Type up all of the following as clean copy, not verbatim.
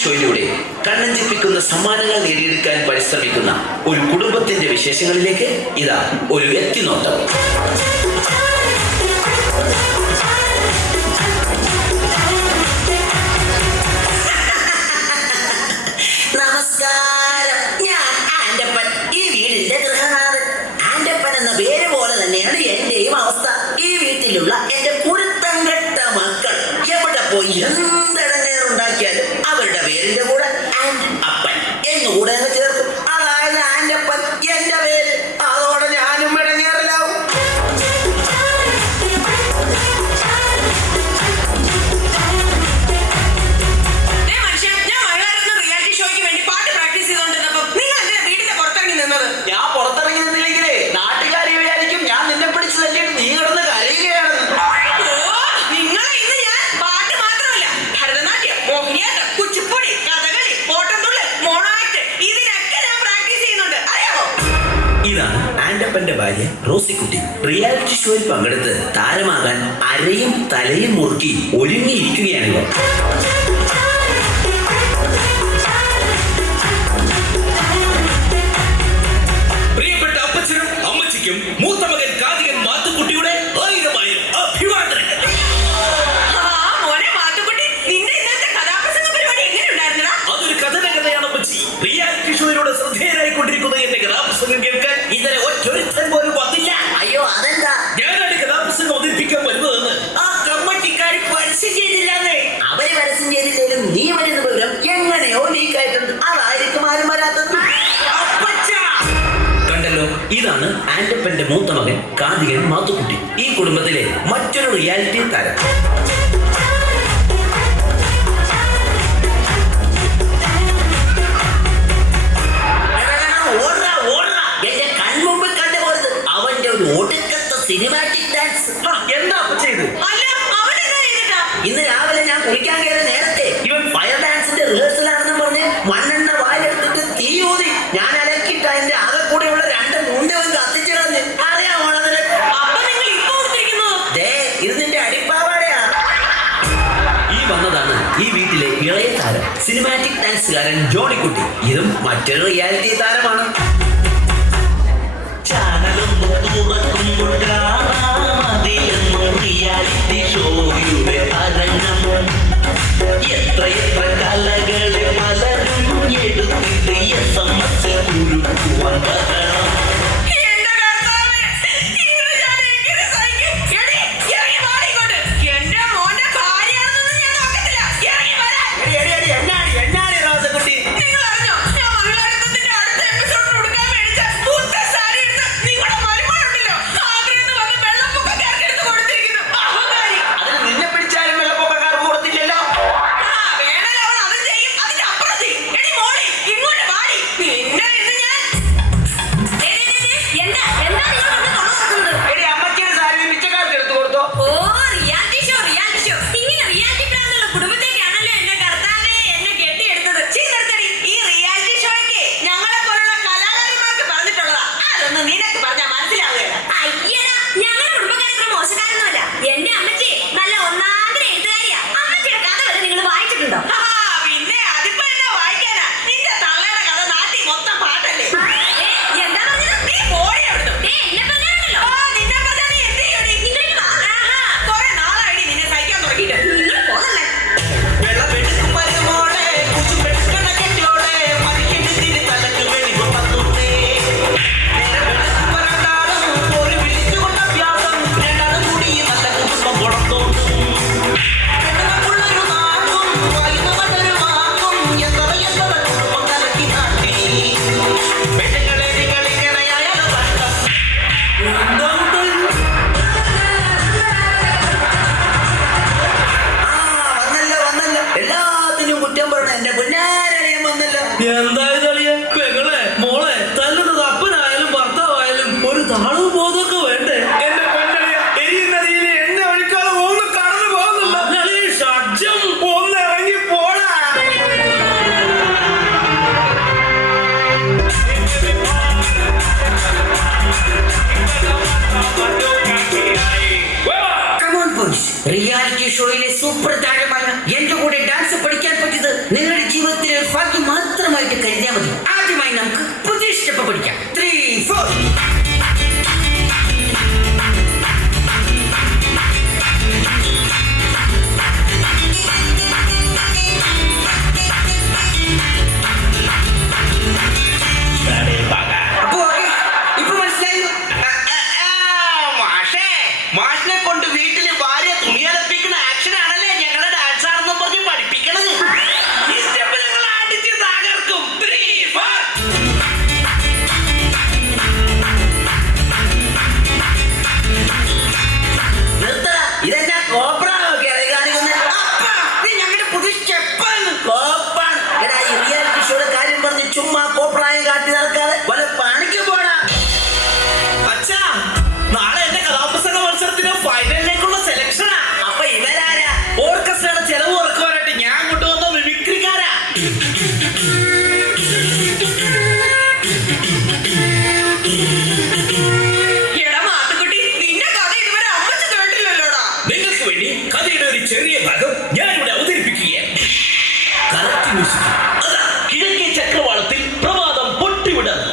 ഷോയിലൂടെ കണ്ണഞ്ചിപ്പിക്കുന്ന സമ്മാനങ്ങൾ നേടിയെടുക്കാൻ പരിശ്രമിക്കുന്ന ഒരു കുടുംബത്തിന്റെ വിശേഷങ്ങളിലേക്ക് ഇതാ ഒരു എത്തിനോട്ടം. നമസ്കാരം, ഞാൻ ആന്റപ്പൻ, ഈ വീടിന്റെ ഗൃഹനാഥൻ. ആന്റപ്പൻ എന്ന പേര് പോലെ തന്നെയാണ് എന്റെയും അവസ്ഥ. ഈ വീട്ടിലുള്ള എന്റെ കുരുത്തം കെട്ട മക്കൾ എവിടെ പോയി എന്തിടങ്ങേറുണ്ടാക്കിയാലും അവരുടെ പേരിന്റെ കൂടെ ആൻഡ് അപ്പൻ എന്നുകൂടെ അങ്ങ് ചേർക്കും. അതായത് ആന്റപ്പൻ എന്റെ പേര്. അതോടെ ഞാനും ഇടങ്ങേറിലാവും. ഞാൻ പുറത്തിറങ്ങി നിന്നില്ലെങ്കിലേ നാട്ടുകാരി വിചാരിക്കും ഞാൻ നിന്നെ പിടിച്ച് തല്ലിയിട്ട് നീ കിടന്ന് കരയുകയാണെന്ന്. ഇതാണ് ആന്റപ്പന്റെ ഭാര്യ റോസിക്കുട്ടി. റിയാലിറ്റി ഷോയിൽ പങ്കെടുത്ത് താരമാകാൻ അരയും തലയും മുറുക്കി ഒരുങ്ങിയിരിക്കുകയാണിവർ. പ്രിയപ്പെട്ട അപ്പച്ചനും അമ്മച്ചിക്കും മൂത്ത മകൻ കാതികൻ മാത്തുക്കുട്ടിയുടെ 1000 അഭിവാദനങ്ങൾ. അതൊരു കഥയാണ് അമ്മച്ചി. റിയാലിറ്റി ഷോയിലൂടെ ശ്രദ്ധേയരായിക്കൊണ്ടിരിക്കുന്ന എന്റെ കഥാപ്രസംഗം കേൾക്കാൻ ഇന്നലെ ഒറ്റൊരുത്തൻ പോലും വന്നില്ല. അയ്യോ, അതെന്താ? ഞാനാണ് കഥാപ്രസംഗം അവതരിപ്പിക്കാൻ വരുന്നതെന്ന് ആ കമ്മട്ടിക്കാരി പരസ്യം ചെയ്തില്ലാന്നേ. അവര് പരസ്യം ചെയ്തില്ലേലും നീ വരുന്ന വിവരം എങ്ങനെയോ ലീക്കായിട്ടുണ്ട്. അതായിരിക്കും ആരും വരാത്തത്. കണ്ടല്ലോ, ഇതാണ് ആന്റപ്പന്റെ മൂത്ത മകൻ കാതികൻ മാത്തുക്കുട്ടി. ഈ കുടുംബത്തിലെ മറ്റൊരു റിയാലിറ്റി താരം. എന്റെ കൺമുമ്പിൽ കണ്ടുപോയത് അവന്റെ ഒരു ഒടുക്കത്തെ സിനിമാറ്റിക് ഡാൻസ്. എന്താ ചെയ്ത്? ഇന്ന് രാവിലെ ഞാൻ കുളിക്കാൻ കയറിയ നേരത്തെ ഇവൻ ഫയർ ഡാൻസിന്റെ റിഹേഴ്സലാണെന്ന് പറഞ്ഞ് മണ്ണെണ്ണ വായിലെടുത്തിട്ട് തീ ഊതി. ഞാൻ അലക്കിട്ട് അതിന്റെ ആകെ കൂടെയുള്ള 2 മുണ്ടവൻ കത്തിച്ചു കളഞ്ഞ്. അറിയാമോ ഇത് നിന്റെ അടിപ്പാവാടയാ. ഈ വന്നതാണ് ഈ വീട്ടിലെ ഇളയ താരം, സിനിമാറ്റിക് ഡാൻസുകാരൻ ജോണിക്കുട്ടി. ഇതും മറ്റൊരു റിയാലിറ്റി താരമാണ്. റിയാലിറ്റി ഷോയുടെ അരങ്ങം. എത്ര കലകളെ പലരും എടുത്തിട്ട് SMS കുരുക്കുവാൻ പറയണം. റിയാലിറ്റി ഷോയിലെ സൂപ്പർ താരമാണ് എന്റെ കൂടെ ഡാൻസ് പഠിക്കാൻ പറ്റിയത്. നിങ്ങളുടെ ജീവിതത്തിൽ മാഷിനെ കൊണ്ട് വീട്ടില് ഭാര്യ തുണിയലപ്പിക്കുന്ന ആക്ഷൻ ആണല്ലേ ഞങ്ങളെ ഡാൻസ് ആണെന്ന് പറഞ്ഞ് പഠിപ്പിക്കണത്. ഈ സ്റ്റെപ്പ് ഞങ്ങൾ അടിച്ച് തകർക്കും. 3, 4. നിർത്തടാ, ഇതെന്നാ കോപ്രാണൊക്കെയാണ് കാണിക്കുന്നത്? അപ്പാ, ഇത് ഞങ്ങളുടെ പുതിയ സ്റ്റെപ്പാണ്. കോപ്പാണ്. എടാ, ഈ റിയാലിറ്റി ഷോയുടെ കാര്യം പറഞ്ഞ് ചുമ്മാ കോപ്രായം കാട്ടി നടക്കാതെ വല്ല പണിക്ക് പോടാ. അച്ഛാ, നാളെ എന്റെ കഥാപ്രസംഗ മത്സരത്തിന് ഫൈനലിലേക്കുള്ള സെലക്ഷനാ. അപ്പൊ ഇവരാരാ? ഓർക്കസ്ട്രയുടെ ചെലവ് കുറക്കുവാനായിട്ട് ഞാൻ കൊണ്ടുവന്ന മിമിക്രിക്കാരാ. എടാ മാത്തുക്കുട്ടി, നിന്റെ കഥ ഇതുവരെ അമ്മച്ചി കേട്ടില്ലല്ലോടാ. നിങ്ങൾക്ക് വേണ്ടി കഥയുടെ ഒരു ചെറിയ ഭാഗം ഞാനിവിടെ അവതരിപ്പിക്കുകയാണ്. Correct music. അതാ, കിഴക്കേ ചക്രവാളത്തിൽ പ്രമാദം പൊട്ടിവിടുന്നു.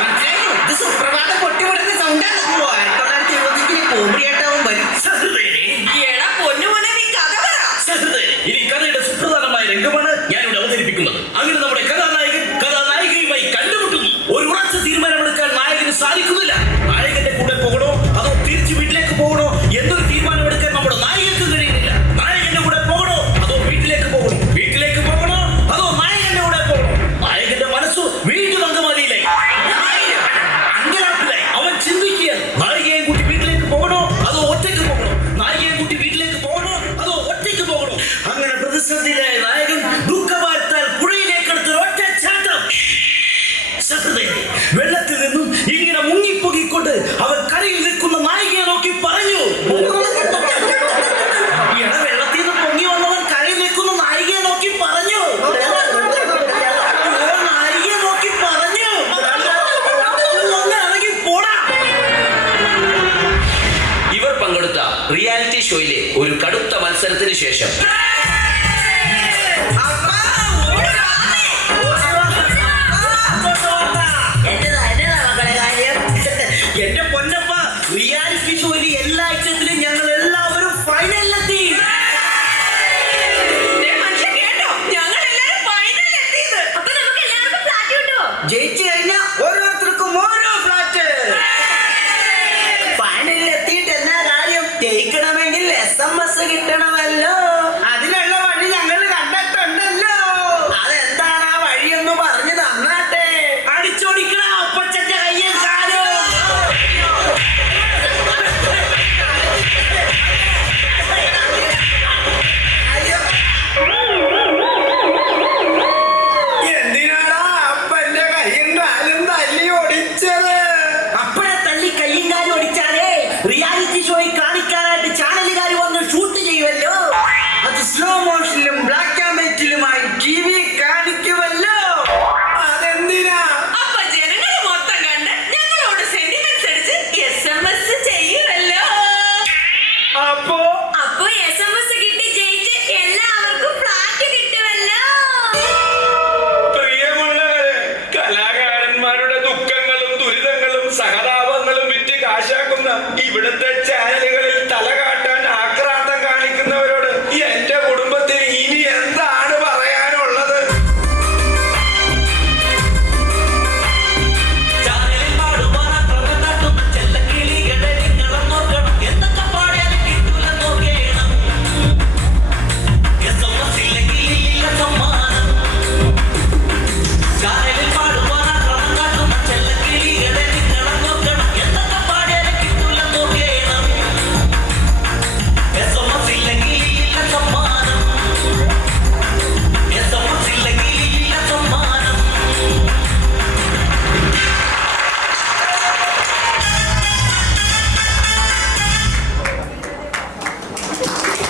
മനസ്സിലായോ? ഇത് സുപ്രഭാതം പൊട്ടിവിടുന്ന സൗണ്ടാണ്. 1970 കോമഡിയായിട്ടാവും വരും. സഹൃദയനെ, എടാ പൊന്നുമോനെ, നീ കഥ പറ. സഹൃദയനെ, ഇനി കഥയുടെ സുപ്രധാനമായ രംഗമാണ് ഞാനിവിടെ അവതരിപ്പിക്കുന്നത്. അങ്ങനെ നമ്മുടെ കഥാനായകൻ കഥാനായികയുമായി കണ്ടുമുട്ടുന്നു. ഒരു ഉറച്ച തീരുമാനമെടുക്കാൻ നായകന് സാധിക്കുന്നില്ല. നായകന്റെ കൂടെ പോകണോ അതോ തിരിച്ചു വീട്ടിലേക്ക് പോകണോ എന്നൊരു തീരുമാനമെടുക്കാൻ നമ്മുടെ നായകർക്ക് കഴിയുന്നില്ല. നായകന്റെ കൂടെ പോകണോ അതോ വീട്ടിലേക്ക് പോകണോ? വീട്ടിലേക്ക് പോകണോ അതോ നായകന്റെ കൂടെ പോകണോ? നായകന്റെ മനസ്സു വീണ്ടും അങ്കമാലിയിലായി. അങ്കലാപ്പിലായി. അവൻ ചിന്തിക്കുകയാണ്, നായികയെ കൂട്ടി വീട്ടിലേക്ക് പോകണോ അതോ ഒറ്റയ്ക്ക് പോകണോ? നായികയെ കൂട്ടി വീട്ടിലേക്ക് പോകണോ അതോ ഒറ്റയ്ക്ക് പോകണോ? അങ്ങനെ പ്രതിസന്ധിയിലായ നായകൻ ദുഃഖഭാരത്താൽ പുഴയിലേക്കെടുത്ത് ഒറ്റ ചാട്ടം. സഹൃദയനെ, വെള്ളത്തിൽ നിന്നും ഇങ്ങനെ മുങ്ങിപ്പൊങ്ങിക്കൊണ്ട് അവൻ കരയിൽ നിൽക്കുന്ന നായികയെ നോക്കി പറഞ്ഞു. എടാ, വെള്ളത്തിൽ നിന്ന് പൊങ്ങി വന്നവൻ കരയിൽ നിൽക്കുന്ന നായികയെ നോക്കി പറഞ്ഞു. നായികയെ നോക്കി പറഞ്ഞു, ഒന്ന് ഇറങ്ങി പോടാ. ഇവർ പങ്കെടുത്ത റിയാലിറ്റി ഷോയിലെ ഒരു കടുത്ത മത്സരത്തിന് ശേഷം എന്നതാ മക്കളെ കാര്യം? എന്റെ പൊന്നപ്പ, റിയാലിറ്റി ഷോയിൽ എല്ലാ ഐറ്റത്തിലും ഞങ്ങൾ എല്ലാവരും ഫൈനലിലെത്തി. ദേ മനുഷ്യൻ കേട്ടോ, ഞങ്ങളെല്ലാരും ഫൈനലിൽ എത്തിയത്. അപ്പൊ നമുക്ക് എല്ലാവർക്കും ഫ്ലാറ്റ് കിട്ടുമോ? ജയിച്ചു കഴിഞ്ഞാൽ ഓരോരുത്തർക്കും ഓരോ ഫ്ലാറ്റ്. ഫൈനലിൽ എത്തിയിട്ട് എന്നാ കാര്യം? ജയിക്കണമെങ്കിൽ SMS കിട്ടണമല്ലോ. അതിനുള്ള വഴി ഞങ്ങൾ കണ്ടിട്ടുണ്ടല്ലോ. അതെന്താണ് ആ വഴിയൊന്ന് പറഞ്ഞു തന്നാട്ടെ. അടിച്ചോടിക്കണ അപ്പച്ചന്റെ കയ്യും കാലും. എന്തിനാടാ അപ്പന്റെ കയ്യും കാലും തല്ലി ഓടിച്ചത്? അപ്പഴെ തല്ലി കയ്യും കാലും ഓടിച്ചാലേ റിയാലിറ്റി ഷോയിൽ കാണിക്കാനായിട്ട് ചാനലുകാർ വന്ന് ഷൂട്ട് ചെയ്യുമല്ലോ. അത് സ്ലോ മോഷനിലും ബ്ലാക്ക് ആൻഡ് വൈറ്റിലുമായി TV കാണിക്കുമല്ലോ. അതെന്തിനാ? അപ്പൊ ജനങ്ങൾ മൊത്തം കണ്ട് ഞങ്ങളോട് സെന്റിമെന്റ്സ് അടിച്ച് SMS ചെയ്യുമല്ലോ. അപ്പോ അപ്പൊ SMS കിട്ടി ജയിച്ച് എല്ലാവർക്കും ഫ്ലാറ്റ് കിട്ടുമല്ലോ. പ്രിയമുള്ളവരെ, കലാകാരന്മാരുടെ ദുഃഖങ്ങളും ദുരിതങ്ങളും സഹതാപങ്ങളും വിറ്റ് കാശാക്കുന്ന ഇവിടുത്തെ